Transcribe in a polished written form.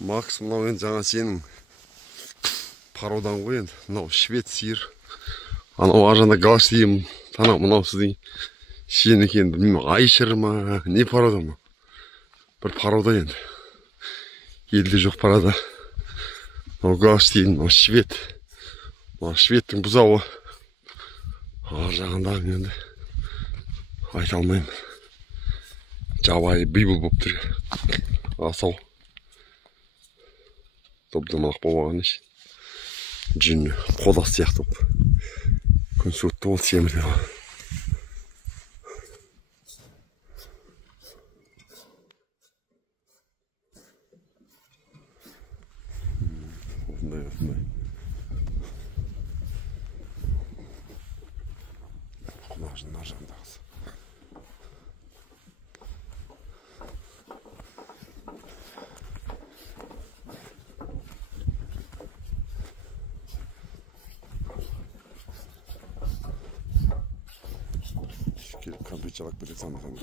Макс, мынау енді жаңа сенің пародан ғой енді. Мынау швед сиыр. Анау ажанда галаш деймін. Мынау сіздің сен екен, білмеймін, айшыр ма, не парода ма? Бір парода енді. Елде жоқ парада. Мынау галаш деймін, мынау швед. Мынау шведтің бұзауы. Ар жағындағы енді айта алмаймын. Жабайы бейбіл болып тұр. Асау. Топ-домалақ болмаған еш. Жүн қодас сияқты болып. Күн суытты ол семірді. Осындай. Құлағын нар жағындағысы. Компьютер алып береді санағанда.